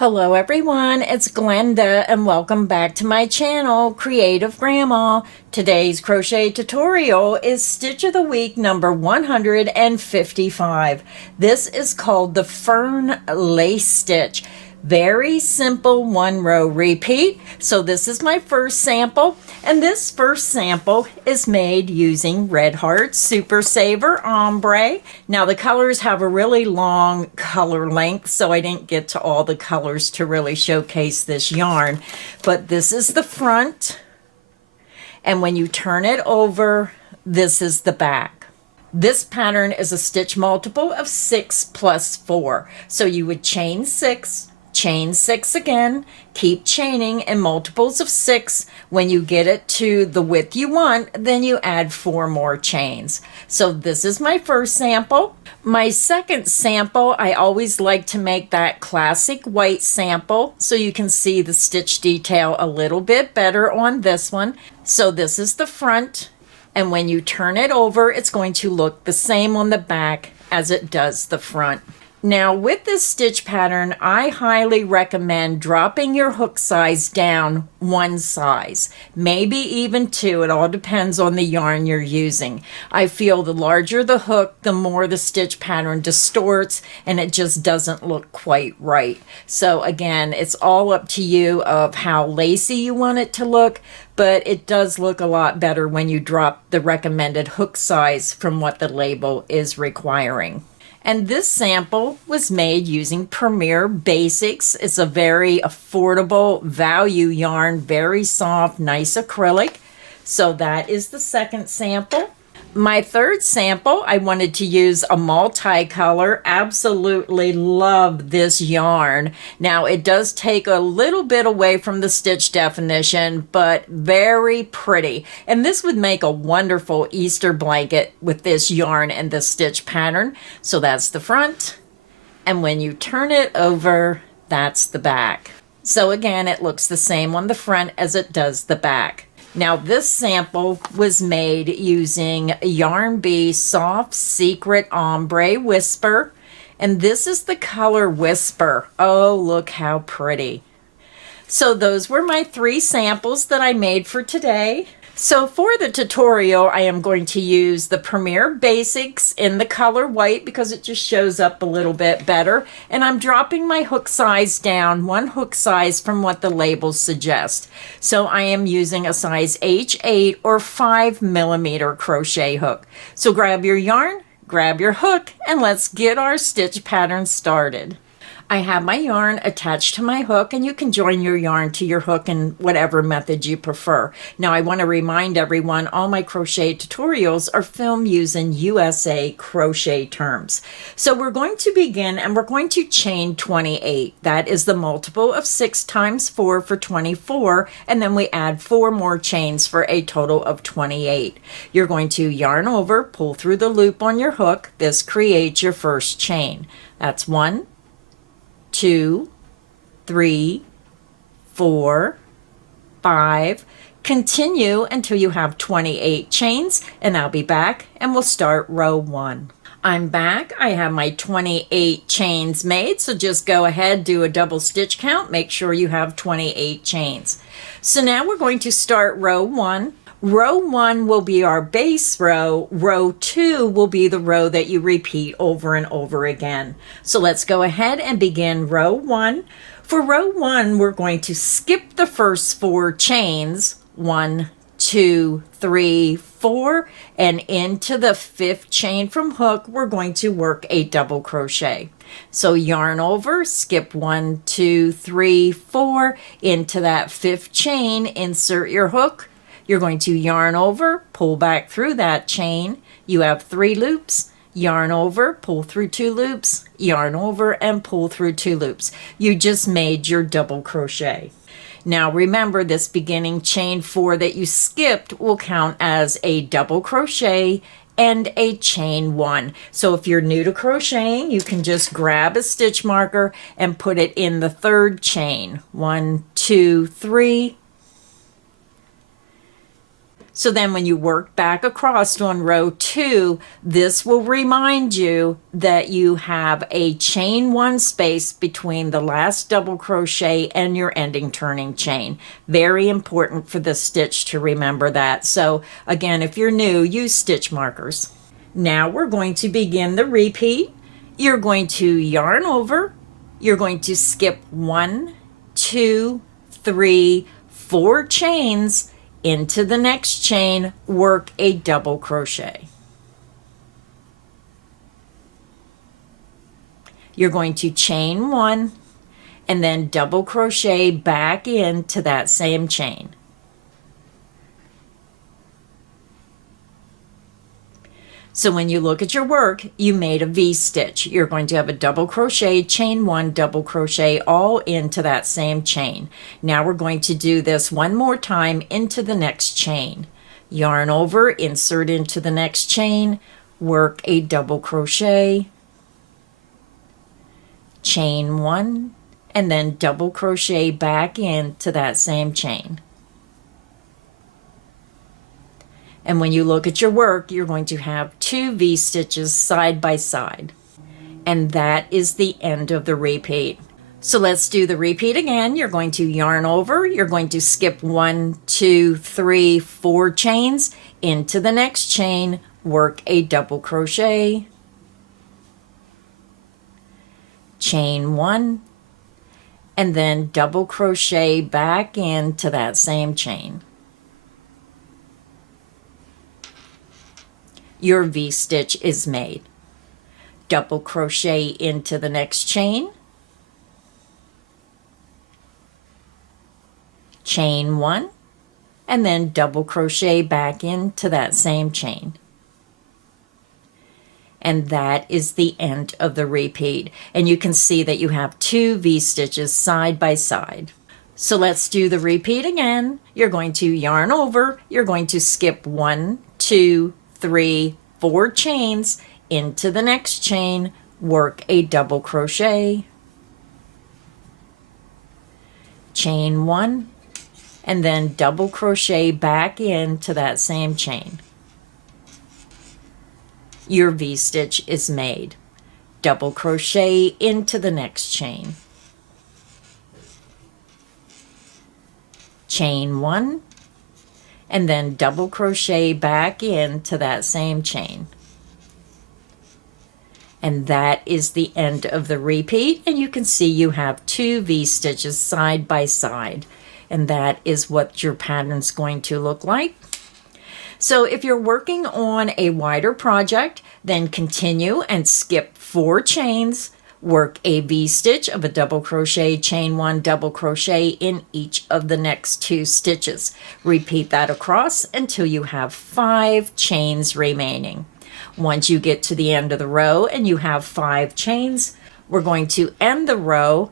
Hello everyone, it's Glenda and welcome back to my channel, Creative Grandma. Today's crochet tutorial is Stitch of the Week number 155. This is called the Fern Lace Stitch. Very simple one row repeat. So this is my first sample, and this first sample is made using Red Heart Super Saver Ombre. Now the colors have a really long color length, so I didn't get to all the colors to really showcase this yarn, but this is the front, and when you turn it over, this is the back. This pattern is a stitch multiple of 6 plus 4, so you would chain 6, chain 6 again, keep chaining in multiples of 6. When you get it to the width you want, then you add 4 more chains. So this is my first sample. My second sample, I always like to make that classic white sample so you can see the stitch detail a little bit better on this one. So this is the front, and when you turn it over, it's going to look the same on the back as it does the front. Now with this stitch pattern, I highly recommend dropping your hook size down 1 size, maybe even 2. It all depends on the yarn you're using. I feel the larger the hook, the more the stitch pattern distorts and it just doesn't look quite right. So again, it's all up to you of how lacy you want it to look, but it does look a lot better when you drop the recommended hook size from what the label is requiring. And this sample was made using Premier Basics. It's a very affordable value yarn, very soft, nice acrylic. So that is the second sample. My third sample, I wanted to use a multicolor. Absolutely love this yarn. Now it does take a little bit away from the stitch definition, but very pretty. And this would make a wonderful Easter blanket with this yarn and the stitch pattern. So that's the front. And when you turn it over, that's the back. So again, it looks the same on the front as it does the back. Now this sample was made using Yarn Bee Soft Secret Ombre Whisper, and this is the color Whisper. Oh, look how pretty. So those were my 3 samples that I made for today. So for the tutorial, I am going to use the Premier Basics in the color white because it just shows up a little bit better. And I'm dropping my hook size down 1 hook size from what the labels suggest. So I am using a size H8 or 5mm crochet hook. So grab your yarn, grab your hook, and let's get our stitch pattern started. I have my yarn attached to my hook, and you can join your yarn to your hook in whatever method you prefer. Now I want to remind everyone all my crochet tutorials are filmed using USA crochet terms. So we're going to begin and we're going to chain 28. That is the multiple of 6 times 4 for 24, and then we add 4 more chains for a total of 28. You're going to yarn over, pull through the loop on your hook. This creates your first chain. That's 1, 2, 3, 4, 5. Continue until you have 28 chains, and I'll be back and we'll start row 1. I'm back. I have my 28 chains made, so just go ahead, do a double stitch count, make sure you have 28 chains. So now we're going to start row 1. Row 1 will be our base row. Row 2 will be the row that you repeat over and over again. So let's go ahead and begin row 1. For row 1, we're going to skip the first 4 chains, 1, 2, 3, 4, and into the 5th chain from hook, we're going to work a double crochet. So yarn over, skip 1, 2, 3, 4, into that 5th chain, insert your hook. You're going to yarn over, pull back through that chain. You have 3 loops, yarn over, pull through 2 loops, yarn over, and pull through 2 loops. You just made your double crochet. Now remember, this beginning chain 4 that you skipped will count as a double crochet and a chain 1. So if you're new to crocheting, you can just grab a stitch marker and put it in the 3rd chain. 1, 2, 3. So then when you work back across on row 2, this will remind you that you have a chain 1 space between the last double crochet and your ending turning chain. Very important for this stitch to remember that. So again, if you're new, use stitch markers. Now we're going to begin the repeat. You're going to yarn over. You're going to skip 1, 2, 3, 4 chains into the next chain, work a double crochet. You're going to chain 1 and then double crochet back into that same chain. So when you look at your work, you made a V-stitch. You're going to have a double crochet, chain 1, double crochet all into that same chain. Now we're going to do this one more time into the next chain. Yarn over, insert into the next chain, work a double crochet, chain 1, and then double crochet back into that same chain. And when you look at your work, you're going to have 2 V-stitches side by side. And that is the end of the repeat. So let's do the repeat again. You're going to yarn over. You're going to skip 1, 2, 3, 4 chains into the next chain, work a double crochet, chain 1, and then double crochet back into that same chain. Your V-stitch is made. Double crochet into the next chain, chain 1, and then double crochet back into that same chain. And that is the end of the repeat. And you can see that you have 2 V-stitches side by side. So let's do the repeat again. You're going to yarn over. You're going to skip 1, 2, 3, 4 chains into the next chain, work a double crochet, chain 1, and then double crochet back into that same chain. Your V-stitch is made. Double crochet into the next chain, chain 1, and then double crochet back into that same chain. And that is the end of the repeat, and you can see you have 2 V-stitches side by side, and that is what your pattern's going to look like. So if you're working on a wider project, then continue and skip 4 chains, work a V-stitch of a double crochet, chain 1, double crochet in each of the next 2 stitches. Repeat that across until you have 5 chains remaining. Once you get to the end of the row and you have 5 chains, we're going to end the row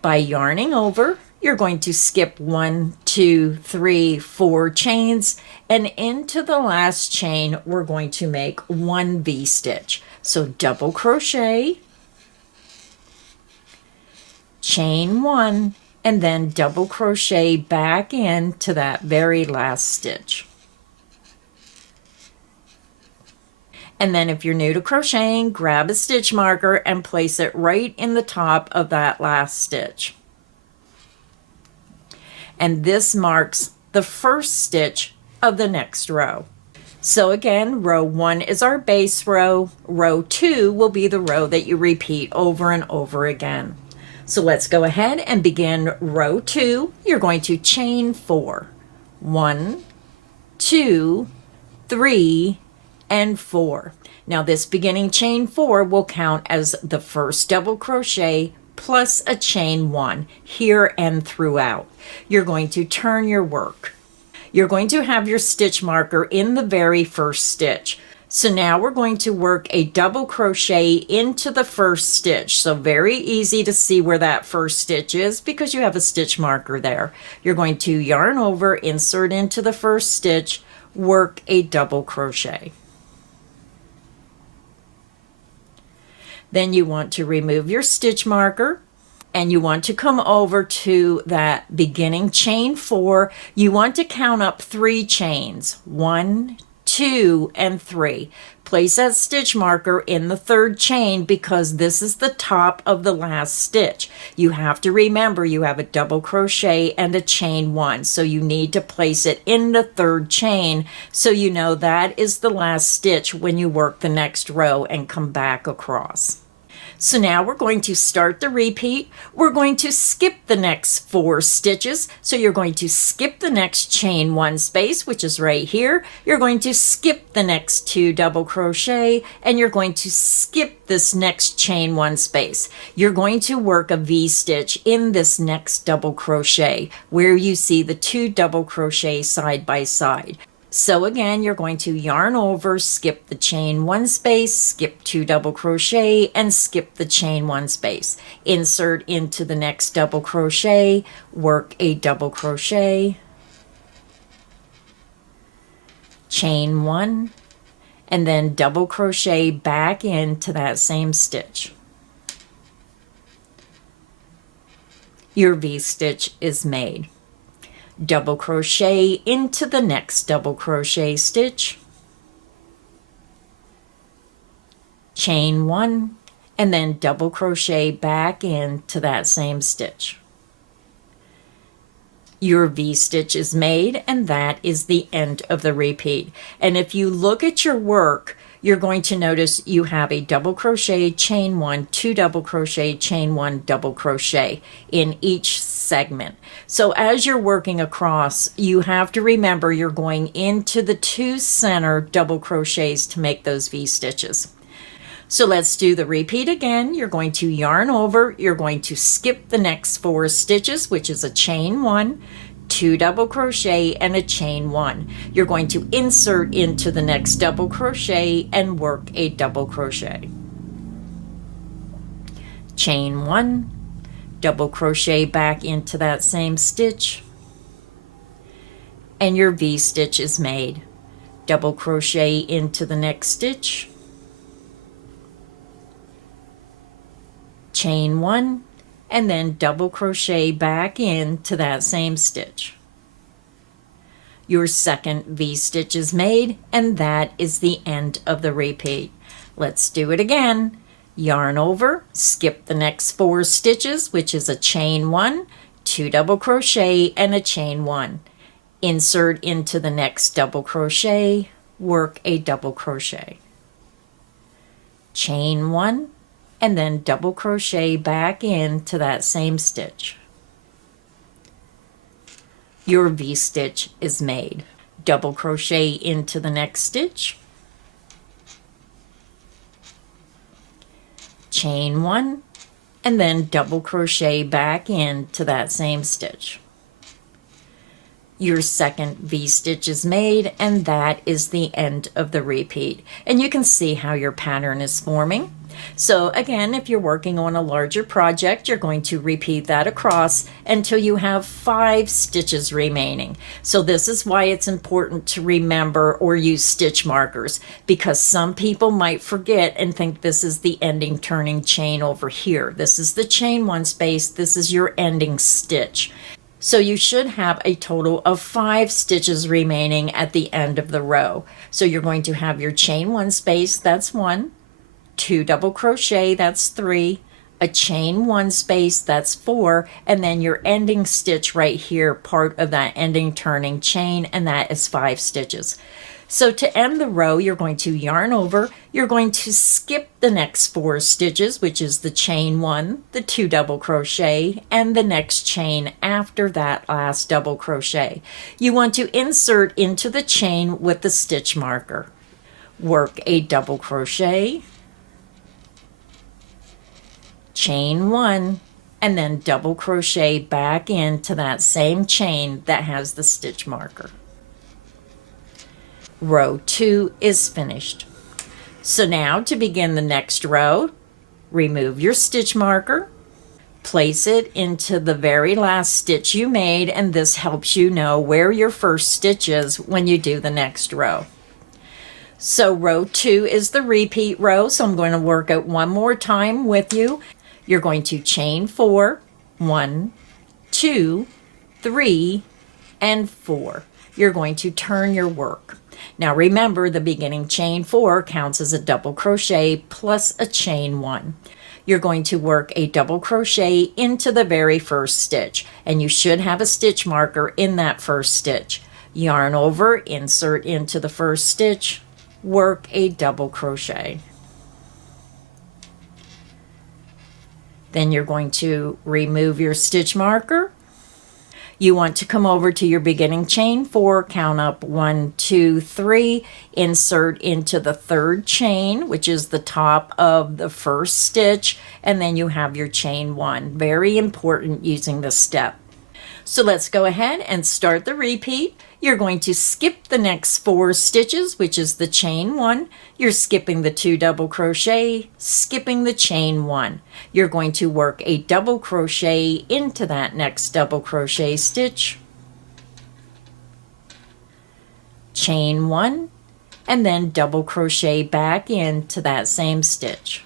by yarning over. You're going to skip 1, 2, 3, 4 chains, and into the last chain, we're going to make 1 V-stitch. So double crochet, chain 1, and then double crochet back into that very last stitch. And then if you're new to crocheting, grab a stitch marker and place it right in the top of that last stitch. And this marks the first stitch of the next row. So again, row 1 is our base row. Row 2 will be the row that you repeat over and over again. So let's go ahead and begin row 2. You're going to chain 4. 1, 2, 3, and 4. Now this beginning chain 4 will count as the first double crochet plus a chain 1 here and throughout. You're going to turn your work. You're going to have your stitch marker in the very first stitch. So now we're going to work a double crochet into the first stitch. So very easy to see where that first stitch is because you have a stitch marker there. You're going to yarn over, insert into the first stitch, work a double crochet. Then you want to remove your stitch marker. and you want to come over to that beginning chain 4. You want to count up 3 chains, 1, 2, and 3. Place that stitch marker in the 3rd chain because this is the top of the last stitch. You have to remember you have a double crochet and a chain 1, so you need to place it in the 3rd chain so you know that is the last stitch when you work the next row and come back across. So now we're going to start the repeat. We're going to skip the next 4 stitches. So you're going to skip the next chain 1 space, which is right here. You're going to skip the next 2 double crochet, and you're going to skip this next chain 1 space. You're going to work a V-stitch in this next double crochet where you see the 2 double crochet side by side. So again, you're going to yarn over, skip the chain 1 space, skip 2 double crochet, and skip the chain 1 space. Insert into the next double crochet, work a double crochet, chain 1, and then double crochet back into that same stitch. Your V-stitch is made. Double crochet into the next double crochet stitch, chain 1, and then double crochet back into that same stitch. Your V-stitch is made, and that is the end of the repeat. And if you look at your work, you're going to notice you have a double crochet, chain 1, 2 double crochet, chain 1, double crochet in each segment. So as you're working across, you have to remember you're going into the 2 center double crochets to make those V-stitches. So let's do the repeat again. You're going to yarn over, you're going to skip the next 4 stitches, which is a chain 1, 2 double crochet, and a chain 1. You're going to insert into the next double crochet and work a double crochet. Chain 1, double crochet back into that same stitch, and your V-stitch is made. Double crochet into the next stitch, chain 1, and then double crochet back into that same stitch. Your second V-stitch is made, and that is the end of the repeat. Let's do it again. Yarn over, skip the next 4 stitches, which is a chain 1, 2 double crochet, and a chain 1. Insert into the next double crochet, work a double crochet. Chain 1, and then double crochet back into that same stitch. Your V-stitch is made. Double crochet into the next stitch, chain 1, and then double crochet back into that same stitch. Your second V-stitch is made, and that is the end of the repeat. And you can see how your pattern is forming. So again, if you're working on a larger project, you're going to repeat that across until you have 5 stitches remaining. So this is why it's important to remember or use stitch markers, because some people might forget and think this is the ending turning chain over here. This is the chain 1 space. This is your ending stitch. So you should have a total of 5 stitches remaining at the end of the row. So you're going to have your chain 1 space, that's 1, 2 double crochet, that's 3, a chain 1 space, that's 4, and then your ending stitch right here, part of that ending turning chain, and that is 5 stitches. So to end the row, you're going to yarn over, you're going to skip the next 4 stitches, which is the chain 1, the 2 double crochet, and the next chain after that last double crochet. You want to insert into the chain with the stitch marker. Work a double crochet, chain 1, and then double crochet back into that same chain that has the stitch marker. Row 2 is finished. So now to begin the next row, remove your stitch marker, place it into the very last stitch you made, and this helps you know where your first stitch is when you do the next row. So row 2 is the repeat row, so I'm going to work it one more time with you. You're going to chain 4, 1, 2, 3, and 4. You're going to turn your work. Now remember, the beginning chain 4 counts as a double crochet plus a chain 1. You're going to work a double crochet into the very first stitch, and you should have a stitch marker in that first stitch. Yarn over, insert into the first stitch, work a double crochet. Then you're going to remove your stitch marker. You want to come over to your beginning chain 4, count up 1, 2, 3, insert into the third chain, which is the top of the first stitch, and then you have your chain 1. Very important using this step. So let's go ahead and start the repeat. You're going to skip the next 4 stitches, which is the chain 1. You're skipping the 2 double crochet, skipping the chain 1. You're going to work a double crochet into that next double crochet stitch, chain 1, and then double crochet back into that same stitch.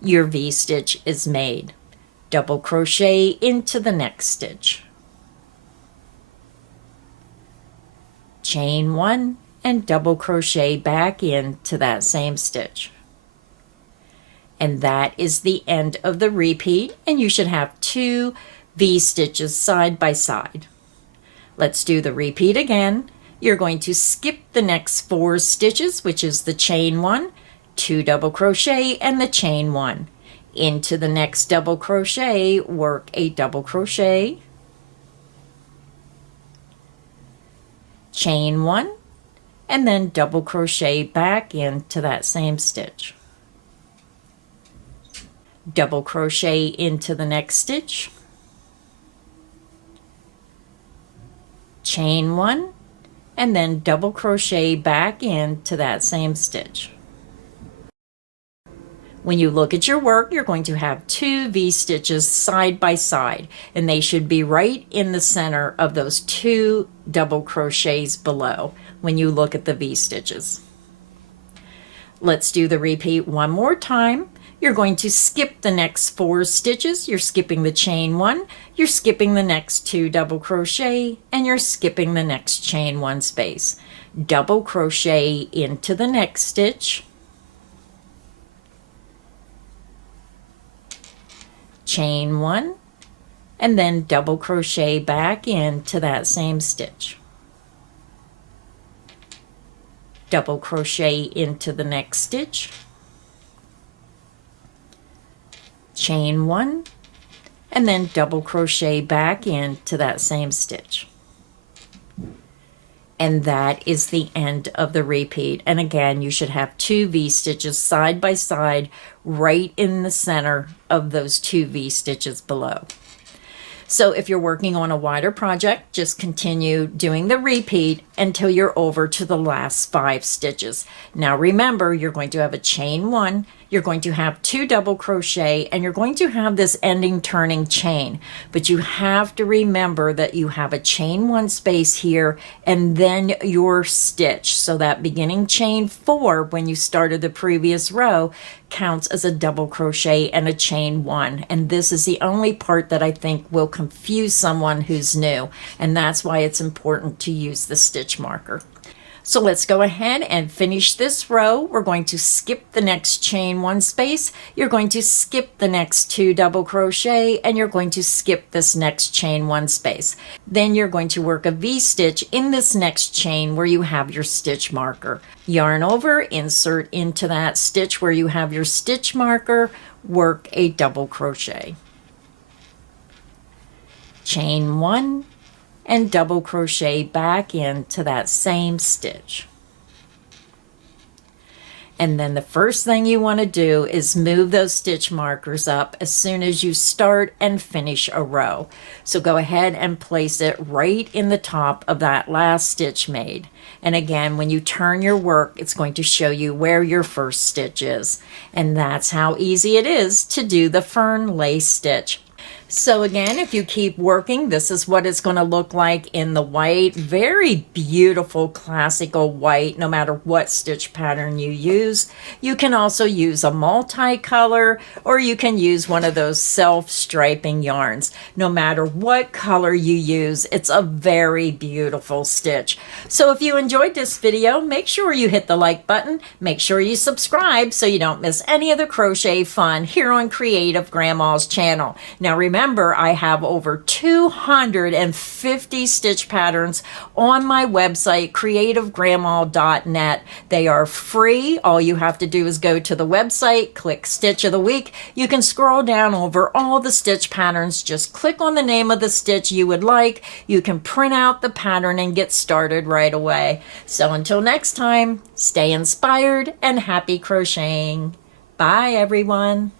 Your V-stitch is made. Double crochet into the next stitch, chain 1, and double crochet back into that same stitch. And that is the end of the repeat, and you should have 2 V-stitches side by side. Let's do the repeat again. You're going to skip the next 4 stitches, which is the chain 1, 2 double crochet, and the chain 1. Into the next double crochet, work a double crochet, chain 1, and then double crochet back into that same stitch. Double crochet into the next stitch, chain 1, and then double crochet back into that same stitch. When you look at your work, you're going to have 2 V-stitches side by side, and they should be right in the center of those 2 double crochets below when you look at the V-stitches. Let's do the repeat one more time. You're going to skip the next 4 stitches. You're skipping the chain 1, you're skipping the next 2 double crochet, and you're skipping the next chain 1 space. Double crochet into the next stitch, chain 1, and then double crochet back into that same stitch. Double crochet into the next stitch, chain 1, and then double crochet back into that same stitch. And that is the end of the repeat. And again, you should have 2 V-stitches side by side right in the center of those 2 V-stitches below. So if you're working on a wider project, just continue doing the repeat until you're over to the last 5 stitches. Now remember, you're going to have a chain 1, you're going to have 2 double crochet, and you're going to have this ending turning chain. But you have to remember that you have a chain 1 space here and then your stitch. So that beginning chain 4 when you started the previous row counts as a double crochet and a chain 1. And this is the only part that I think will confuse someone who's new. And that's why it's important to use the stitch marker. So let's go ahead and finish this row. We're going to skip the next chain 1 space. You're going to skip the next 2 double crochet, and you're going to skip this next chain 1 space. Then you're going to work a V-stitch in this next chain where you have your stitch marker. Yarn over, insert into that stitch where you have your stitch marker, work a double crochet. Chain 1, and double crochet back into that same stitch. And then the first thing you want to do is move those stitch markers up as soon as you start and finish a row. So go ahead and place it right in the top of that last stitch made. And again, when you turn your work, it's going to show you where your first stitch is. And that's how easy it is to do the fern lace stitch. So again, if you keep working, this is what it's going to look like in the white. Very beautiful classical white, no matter what stitch pattern you use. You can also use a multicolor, or you can use one of those self-striping yarns. No matter what color you use, it's a very beautiful stitch. So if you enjoyed this video, make sure you hit the like button. Make sure you subscribe so you don't miss any of the crochet fun here on Creative Grandma's channel. Now remember, I have over 250 stitch patterns on my website, creativegrandma.net. They are free. All you have to do is go to the website, click Stitch of the Week. You can scroll down over all the stitch patterns. Just click on the name of the stitch you would like. You can print out the pattern and get started right away. So until next time, stay inspired and happy crocheting. Bye, everyone.